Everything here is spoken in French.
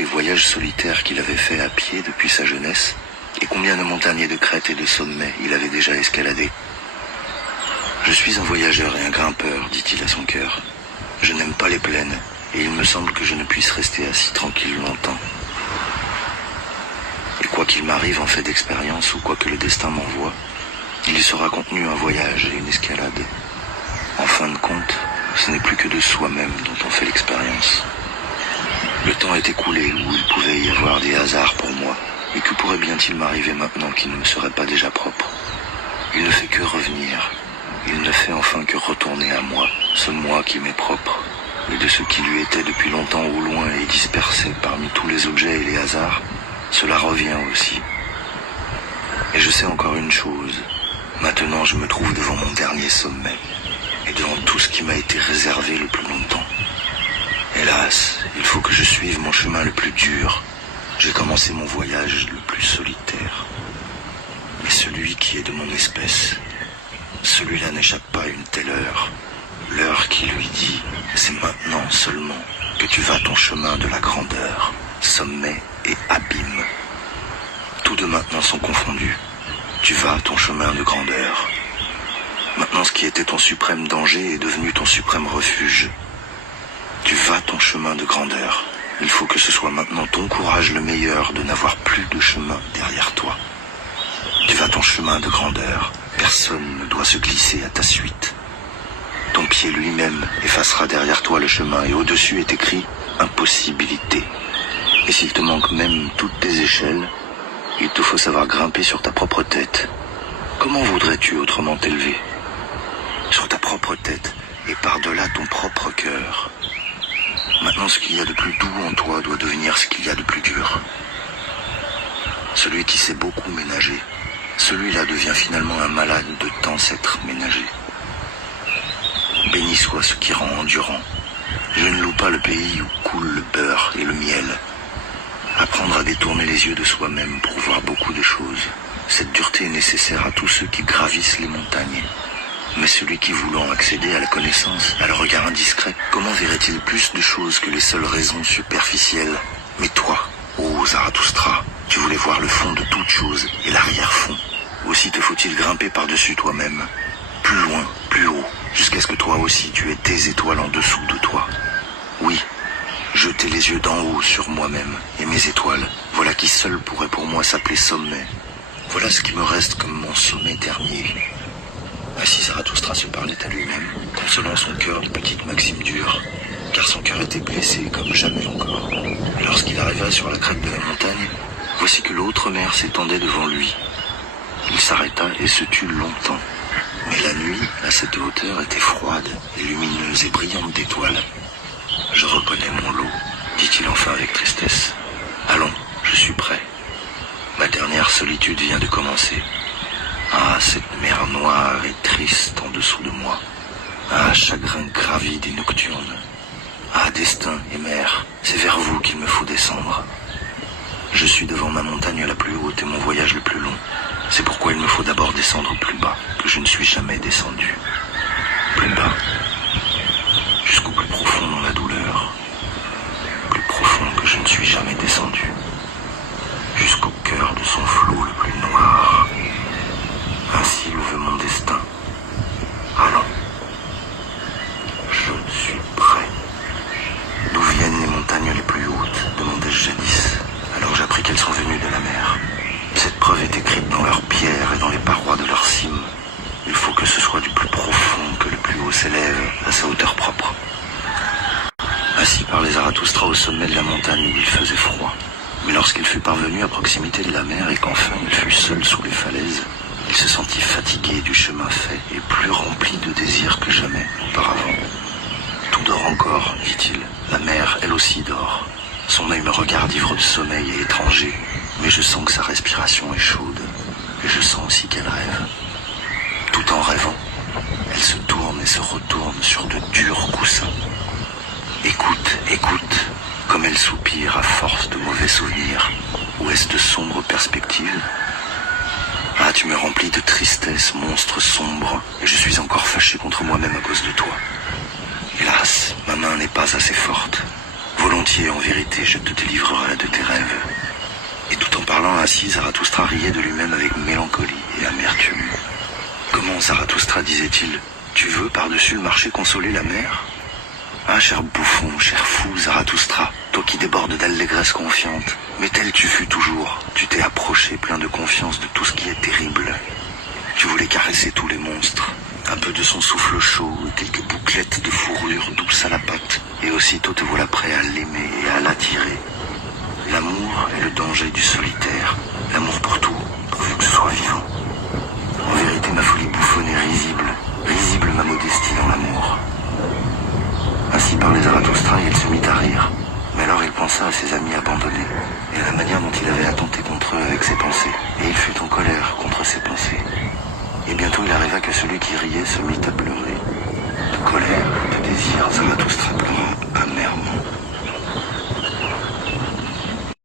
les voyages solitaires qu'il avait faits à pied depuis sa jeunesse, et combien de montagnes et de crêtes et de sommets il avait déjà escaladé. « Je suis un voyageur et un grimpeur, dit-il à son cœur. Je n'aime pas les plaines, et il me semble que je ne puisse rester assis tranquille longtemps. Et quoi qu'il m'arrive en fait d'expérience, ou quoi que le destin m'envoie, il y sera contenu un voyage et une escalade. En fin de compte, ce n'est plus que de soi-même dont on fait l'expérience. Le temps est écoulé où il pouvait y avoir des hasards pour moi, et que pourrait bien-il m'arriver maintenant qui ne me serait pas déjà propre? Il ne fait que revenir. Il ne fait enfin que retourner à moi, ce moi qui m'est propre, et de ce qui lui était depuis longtemps au loin et dispersé parmi tous les objets et les hasards, cela revient aussi. Et je sais encore une chose, maintenant je me trouve devant mon dernier sommet, et devant tout ce qui m'a été réservé le plus longtemps. Hélas, il faut que je suive mon chemin le plus dur. J'ai commencé mon voyage le plus solitaire. Mais celui qui est de mon espèce, celui-là n'échappe pas à une telle heure. L'heure qui lui dit, c'est maintenant seulement que tu vas ton chemin de la grandeur, sommet et abîme. Tous deux maintenant sont confondus. Tu vas ton chemin de grandeur. Maintenant ce qui était ton suprême danger est devenu ton suprême refuge. Tu vas ton chemin de grandeur. Il faut que ce soit maintenant ton courage le meilleur de n'avoir plus de chemin derrière toi. Tu vas ton chemin de grandeur. Personne ne doit se glisser à ta suite. Ton pied lui-même effacera derrière toi le chemin et au-dessus est écrit « Impossibilité ». Et s'il te manque même toutes tes échelles, il te faut savoir grimper sur ta propre tête. Comment voudrais-tu autrement t'élever? Sur ta propre tête et par-delà ton propre cœur. Maintenant, ce qu'il y a de plus doux en toi doit devenir ce qu'il y a de plus dur. Celui qui sait beaucoup ménager, celui-là devient finalement un malade de tant s'être ménagé. Béni soit ce qui rend endurant. Je ne loue pas le pays où coule le beurre et le miel. Apprendre à détourner les yeux de soi-même pour voir beaucoup de choses. Cette dureté est nécessaire à tous ceux qui gravissent les montagnes. Mais celui qui voulant accéder à la connaissance, à le regard indiscret, comment verrait-il plus de choses que les seules raisons superficielles? Mais toi, ô Zarathustra, tu voulais voir le fond de toute chose et l'arrière-fond. Aussi te faut-il grimper par-dessus toi-même, plus loin, plus haut, jusqu'à ce que toi aussi tu aies tes étoiles en dessous de toi. Oui, jeter les yeux d'en haut sur moi-même et mes étoiles, voilà qui seul pourrait pour moi s'appeler sommet. Voilà ce qui me reste comme mon sommet dernier. Ainsi Zarathustra se parlait à lui-même, consolant son cœur de petites maximes dures, car son cœur était blessé comme jamais encore. Et lorsqu'il arriva sur la crête de la montagne, voici que l'autre mer s'étendait devant lui. Il s'arrêta et se tut longtemps. Mais la nuit, à cette hauteur, était froide et lumineuse et brillante d'étoiles. « Je reconnais mon lot, dit-il enfin avec tristesse. Allons, je suis prêt. Ma dernière solitude vient de commencer. Ah, cette mer noire et triste en dessous de moi. Ah, chagrin gravide et nocturne. Ah, destin et mer, c'est vers vous qu'il me faut descendre. Je suis devant ma montagne la plus haute et mon voyage le plus long. C'est pourquoi il me faut d'abord descendre plus bas, que je ne suis jamais descendu. Plus bas, jusqu'au plus profond dans la douleur. Plus profond que je ne suis jamais descendu. Jusqu'au cœur de son flot le plus noir. Ainsi le veut mon destin. Allons. Je suis prêt. D'où viennent les montagnes les plus hautes, demandai-je jadis, alors j'appris qu'elles sont venues de la mer. Cette preuve est écrite dans leurs pierres et dans les parois de leurs cimes. Il faut que ce soit du plus profond que le plus haut s'élève à sa hauteur propre. Ainsi parlait Zarathustra au sommet de la montagne où il faisait froid. Mais lorsqu'il fut parvenu à proximité de la mer et qu'enfin il fut seul sous les falaises, il se sentit fatigué du chemin fait et plus rempli de désirs que jamais auparavant. Tout dort encore, dit-il. La mer, elle aussi, dort. Son œil me regarde ivre de sommeil et étranger, mais je sens que sa respiration est chaude, et je sens aussi qu'elle rêve. Tout en rêvant, elle se tourne et se retourne sur de durs coussins. Écoute, écoute, comme elle soupire à force de mauvais souvenirs. Ou est-ce de sombres perspectives? Ah, tu me remplis de tristesse, monstre sombre, et je suis encore fâché contre moi-même à cause de toi. Hélas, ma main n'est pas assez forte. Volontiers, en vérité, je te délivrerai assis, Zarathustra riait de lui-même avec mélancolie et amertume. Comment, Zarathustra, disait-il, tu veux par-dessus le marché consoler la mer? Ah, cher bouffon, cher fou, Zarathustra, toi qui débordes d'allégresse confiante, mais tel tu fus toujours, tu t'es approché plein de confiance de tout ce qui est terrible. Tu voulais caresser tous les monstres, un peu de son souffle chaud et quelques bouclettes de fourrure douce à la patte, et aussitôt te voilà prêt à l'aimer et à l'attirer. L'amour est le danger du solitaire, l'amour pour tout, pourvu que ce soit vivant. En vérité, ma folie bouffonne est risible, risible ma modestie dans l'amour. Ainsi parlait Zarathustra et il se mit à rire. Mais alors il pensa à ses amis abandonnés, et à la manière dont il avait attenté contre eux avec ses pensées, et il fut en colère contre ses pensées. Et bientôt il arriva que celui qui riait se mit à pleurer.